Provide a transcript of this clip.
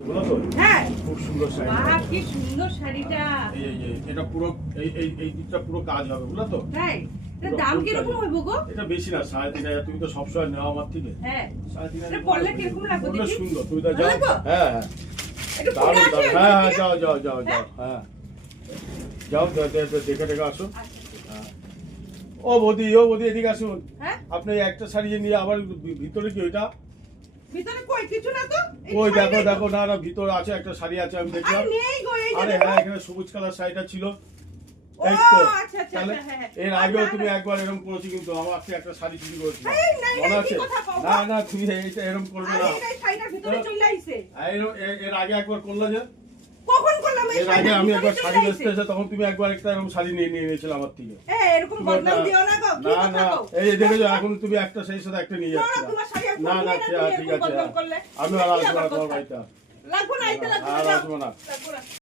বলো তো? হ্যাঁ, খুব সুন্দর শাড়ি। বাহ কি সুন্দর শাড়িটা। এটা পুরো এই দিকটা পুরো কাজ হবে, বুঝলো তো? তাই এর দাম কিরকম হইব গো? এটা বেশি না, 3,500। তুমি তো সবসময় নেওয়া আমার থেকে। হ্যাঁ, 3,500 এটা পরলে কিরকম লাগবে দেখি? সুন্দর, তুমি তো যাও। লাগবে? হ্যাঁ হ্যাঁ একটু দারুণ, পরে আসি। দারুণ। হ্যাঁ হ্যাঁ যাও যাও যাও যাও। হ্যাঁ যাও, দেখে দেখে আসো। হ্যাঁ। ও বৌদি এদিকে আসুন। হ্যাঁ, আপনি একটা শাড়ি নিয়ে আবার ভিতরে কি ওইটা? ভিতরে কই কিছু না তো? এই ওই শাড়ি দেখো নেই তো? দেখো, না না ভিতরে আছে একটা শাড়ি আছে, আমি দেখলাম। আরে নেই গো, এই যে আরে দেখো। হ্যাঁ, এখানে সবুজ কালার শাড়িটা ছিল। ও, এই তো। আচ্ছা, আচ্ছা, তাহলে হ্যাঁ, হ্যাঁ। এর আর আগেও না, তুমি না। একবার এরকম করেছো, কিন্তু আমার কাছে একটা শাড়ি চুরি করেছিল, এই, নাই, মনে নাই, আছে? কি কথা কও? না না, তুমি এইটা এরকম করবে আরে না। এই শাড়িটার ভিতরে চলে আইছে। এর আগে একবার করলে যে, কখন করলাম এই এর আগে শাড়িটার আমি ভিতরে একবার চলে শাড়ি আইছে? বেচতে এসে তখন তুমি একবার একটা এরকম শাড়ি নিয়ে নিয়েছিলে আমার থেকে। এরকম তুমি বদনাম একটা- দিও না গো, কি না কথা না, কও? এই দেখেছো এখন তুমি একটা সেই সাথে একটা নিয়ে না, যাচ্ছ। তোমার শাড়ি আর না না, পরবি না, তুমি ঠিক এরকম আছে। বদনাম করলে। আমি আর কি আসবো না আবার তোমার কথা? বাড়িতে। লাগবো না, আইতে লাগবো আর না, আসবো না। লাগবো না।